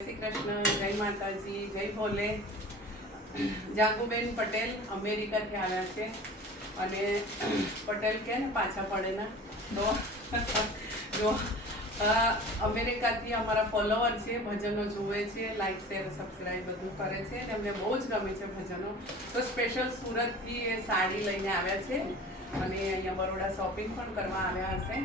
શ્રી કૃષ્ણ, જય માતાજી, જય ભોલે. જાગુબેન પટેલ અમેરિકાથી આવ્યા છે અને પટેલ કે ને પાછા પડે ના તો જો અમેરિકાથી અમારા ફોલોવર છે, ભજનો જુએ છે, લાઈક શેર સબસ્ક્રાઈબ બધું કરે છે અને અમને બહુ જ ગમે છે ભજનો. તો સ્પેશિયલ સુરતથી એ સાડી લઈને આવ્યા છે અને અહીંયા બરોડા શોપિંગ પણ કરવા આવ્યા હશે.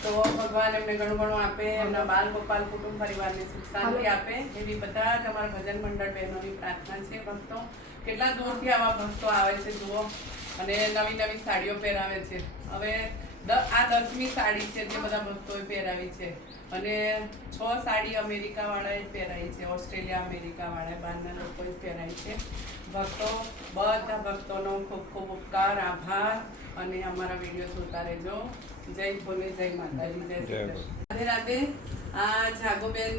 તો ભગવાન એમને ઘણું ઘણું આપે, એમના બાલ ગોપાલ કુટુંબ પરિવારને સુખ શાંતિ આપે એવી બધા જ અમારા ભજન મંડળ બહેનોની પ્રાર્થના છે. ભક્તો કેટલા દૂરથી આવા ભક્તો આવે છે જુઓ, અને નવી નવી સાડીઓ પહેરાવે છે. હવે આ 10મી સાડી છે જે બધા ભક્તોએ પહેરાવી છે અને 6 સાડી અમેરિકા વાળાએ પહેરાવી છે, ઓસ્ટ્રેલિયા અમેરિકા વાળા બહારના લોકોએ પહેરાવી છે. ભક્તો બધા ભક્તોનો ખૂબ ખૂબ ઉપકાર, આભાર અને અમારા વિડીયો જોતા રહેજો. જય ભોલે, જય માતાજી, જય શ્રી કૃષ્ણ. રાધે રાધે. આ જાગોબેન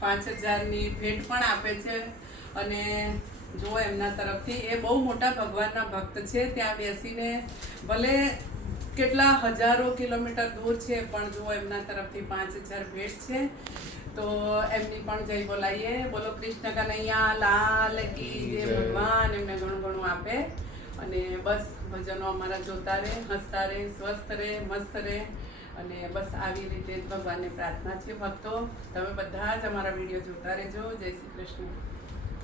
5000ની ભેટ પણ આપે છે અને જો એમના તરફથી એ બહુ મોટા ભગવાનના ભક્ત છે. ત્યાં બેસીને ભલે કેટલા હજારો કિલોમીટર દૂર છે પણ જો એમના તરફથી 5000 ભેટ છે. તો એમની પણ જય બોલાઈએ. બોલો કૃષ્ણ કનૈયા લાલ કી જય. ભગવાન એમને ઘણું ઘણું આપે અને બસ ભજનો અમારા જોતા રહે, હસતા રહે, સ્વસ્થ રહે, મસ્ત રહે અને બસ આવી રીતે જ ભગવાનને પ્રાર્થના છે. ભક્તો તમે બધા જ અમારા વિડીયો જોતા રહેજો. જય શ્રી કૃષ્ણ.